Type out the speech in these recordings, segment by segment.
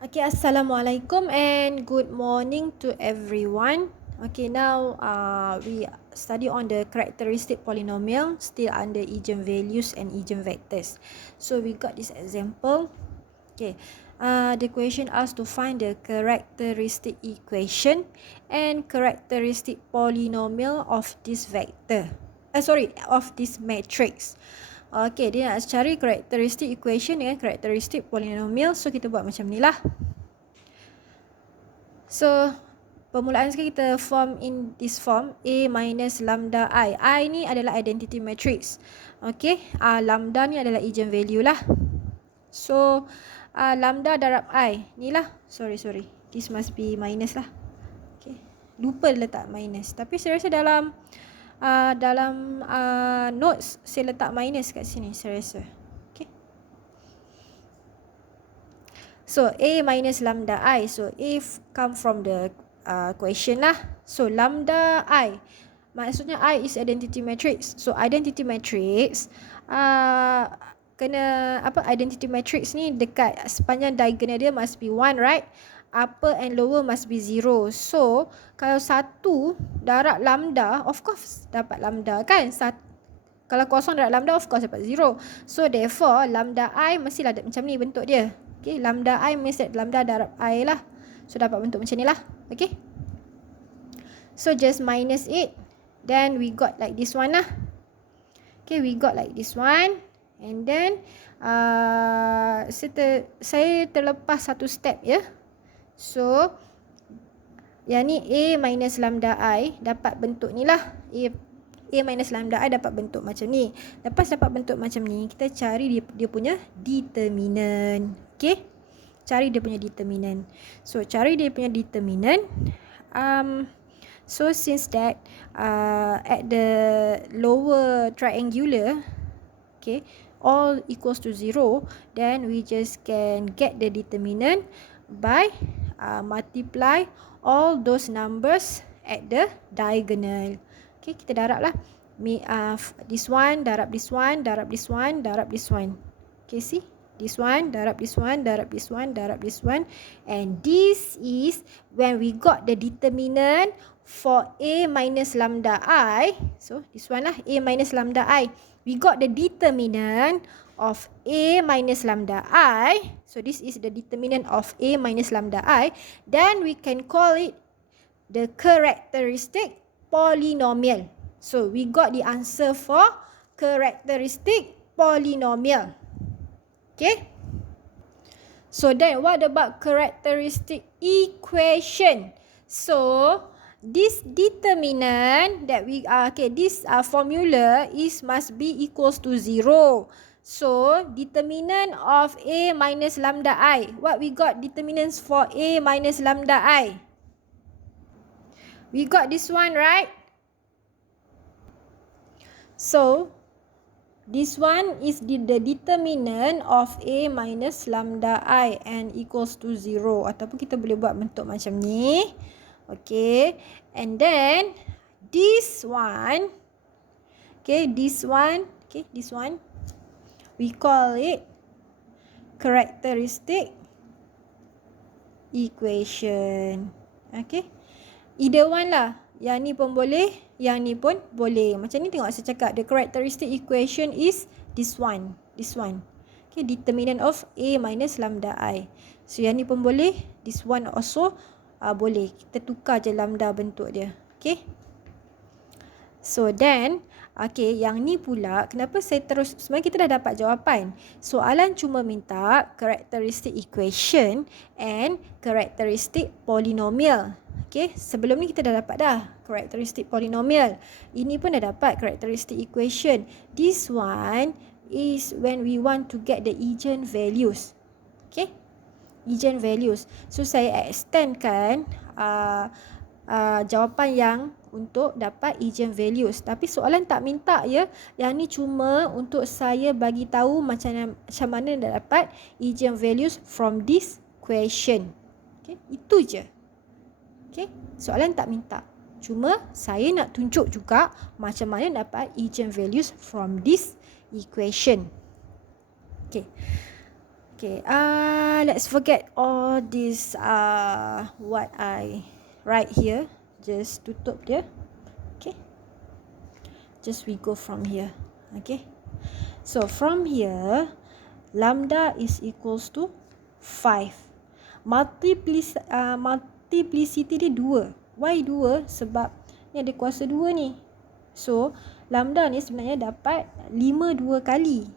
Okay, Assalamualaikum and good morning to everyone. Okay, now we study on the characteristic polynomial still under eigenvalues and eigenvectors. So we got this example. Okay, the question asks to find the characteristic equation and characteristic polynomial of this vector. Of this matrix. Okay, dia nak cari karakteristik equation dengan karakteristik polynomial. So kita buat macam ni lah. So permulaan sekali kita form in this form A minus lambda I. I ni adalah identity matrix. Okay, lambda ni adalah eigenvalue lah. So lambda darab I ni lah. Sorry, this must be minus lah. Okay, lupa letak minus. Tapi saya rasa dalam notes saya letak minus kat sini, saya rasa. Okay. So A minus lambda I. So if come from the question lah. So lambda I, maksudnya I is identity matrix. So identity matrix kena apa, identity matrix ni dekat sepanjang diagonal dia must be 1, right? Upper and lower must be 0. So kalau 1 darab lambda, of course dapat lambda kan. Kalau kosong darab lambda, of course dapat 0. So therefore lambda I mestilah macam ni bentuk dia. Okay, lambda I mesti lambda darab I lah. So dapat bentuk macam ni lah. Okay, so just minus it. Then we got like this one lah. Okay, we got like this one. And then saya terlepas satu step ya. So yang ni A minus lambda I dapat bentuk ni lah. A minus lambda I dapat bentuk macam ni. Lepas dapat bentuk macam ni, kita cari dia punya determinant. Okay, cari dia punya determinant. So cari dia punya determinant. So since that at the lower triangular, okay, all equals to 0, then we just can get the determinant by multiply all those numbers at the diagonal. Okay, kita darab lah. This one darab this one, darab this one, darab this one. Okay, see? This one darab this one, darab this one, darab this one. And this is when we got the determinant for A minus lambda I. So this one lah, A minus lambda I. We got the determinant of A minus lambda I. So this is the determinant of A minus lambda I. Then we can call it the characteristic polynomial. So we got the answer for characteristic polynomial. Okay. So then what about characteristic equation? So this determinant that we this formula is must be equals to 0. So determinant of A minus lambda I. What we got determinants for A minus lambda I? We got this one, right? So this one is the determinant of A minus lambda I and equals to 0. Ataupun kita boleh buat bentuk macam ni. Okay. And then this one. Okay, this one. Okay, this one. We call it characteristic equation. Okay. Either one lah. Yang ni pun boleh, yang ni pun boleh. Macam ni tengok saya cakap. The characteristic equation is this one. This one. Okay, determinant of A minus lambda I. So yang ni pun boleh. This one also boleh. Kita tukar je lambda bentuk dia. Okay. So then, okay, yang ni pula, kenapa saya terus, sebenarnya kita dah dapat jawapan. Soalan cuma minta characteristic equation and characteristic polynomial. Okay, sebelum ni kita dah dapat dah characteristic polynomial. Ini pun dah dapat characteristic equation. This one is when we want to get the eigenvalues. Okay, eigenvalues. So saya extendkan jawapan yang untuk dapat eigenvalues. Tapi soalan tak minta ya. Yang ni cuma untuk saya bagi tahu macam mana nak dapat eigenvalues from this question. Okay, itu je. Okay, soalan tak minta. Cuma saya nak tunjuk juga macam mana dapat eigenvalues from this equation. Okay. Okay, let's forget all this what I write here. Just tutup dia. Okay. Just we go from here. Okay. So from here, lambda is equals to 5. Multiplicity dia 2. Why 2? Sebab ni ada kuasa 2 ni. So, lambda ni sebenarnya dapat 5 2 kali.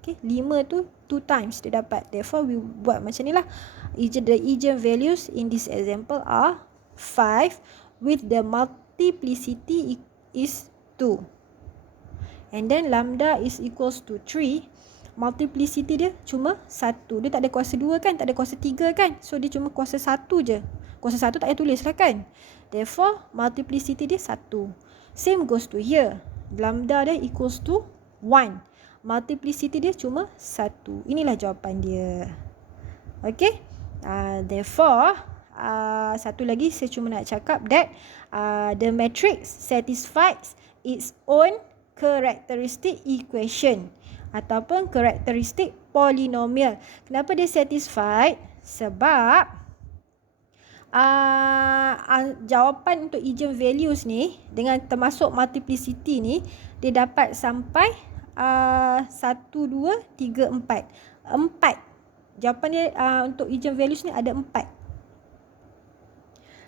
Okay, 5 tu 2 times dia dapat. Therefore, we buat macam ni lah. The eigenvalues in this example are 5 with the multiplicity is 2. And then lambda is equals to 3. Multiplicity dia cuma 1. Dia tak ada kuasa 2 kan? Tak ada kuasa 3 kan? So, dia cuma kuasa 1 je. Kuasa 1 tak payah tulis lah kan? Therefore, multiplicity dia 1. Same goes to here. Lambda dia equals to 1. Multiplicity dia cuma 1. Inilah jawapan dia. Okay? Therefore, satu lagi saya cuma nak cakap that the matrix satisfies its own characteristic equation ataupun characteristic polynomial. Kenapa dia satisfied? Sebab jawapan untuk eigenvalues ni dengan termasuk multiplicity ni dia dapat sampai 1, 2, 3, 4. 4. Jawapan dia untuk eigenvalues ni ada 4.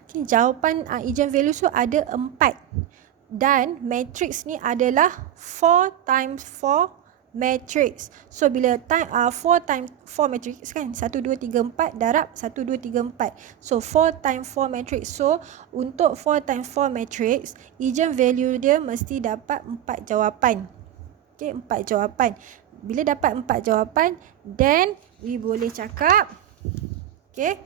Okay, jawapan eigenvalues tu ada 4. Dan matrix ni adalah 4 times 4 matrix. So bila 4 times 4 matrix kan, 1, 2, 3, 4 darab 1, 2, 3, 4. So 4 times 4 matrix. So untuk 4 times 4 matrix, eigenvalue dia mesti dapat 4 jawapan. Okay, 4 jawapan. Bila dapat 4 jawapan, then we boleh cakap, okay,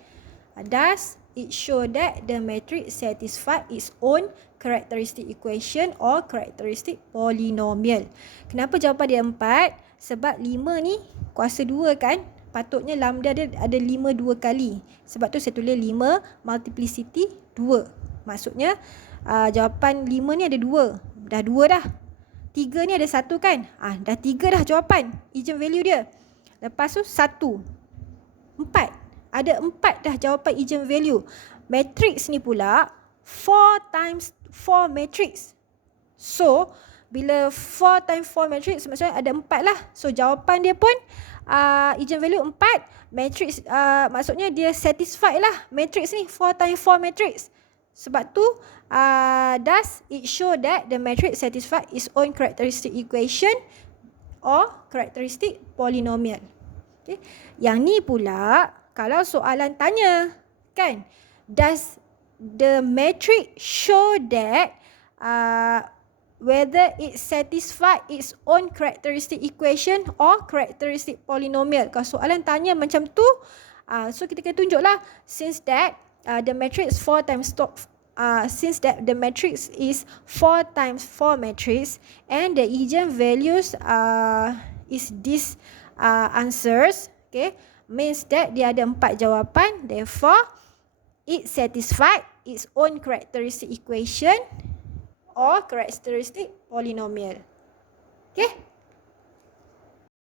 does it show that the matrix satisfy its own characteristic equation or characteristic polynomial. Kenapa jawapan dia 4? Sebab 5 ni kuasa 2 kan? Patutnya lambda dia ada 5 2 kali. Sebab tu saya tulis 5 multiplicity 2. Maksudnya jawapan 5 ni ada 2. Dah 2 dah. 3 ni ada 1 kan? Dah 3 dah jawapan. Eigenvalue dia. Lepas tu 1. 4. Ada 4 dah jawapan eigenvalue. Matrix ni pula 4 times 4 matrix. So, bila 4 times 4 matrix, maksudnya ada 4 lah. So, jawapan dia pun eigenvalue 4. Matrix, maksudnya dia satisfied lah. Matrix ni 4 times 4 matrix. Sebab tu, does it show that the matrix satisfy its own characteristic equation or characteristic polynomial. Okay. Yang ni pula, kalau soalan tanya, kan, does the matrix show that whether it satisfy its own characteristic equation or characteristic polynomial. Kalau soalan tanya macam tu, so kita kena tunjuklah, since that the matrix 4 times since that the matrix is 4 times 4 matrix and the eigenvalues is this answers, okay, means that dia ada 4 jawapan, therefore it satisfied its own characteristic equation or characteristic polynomial. Okay?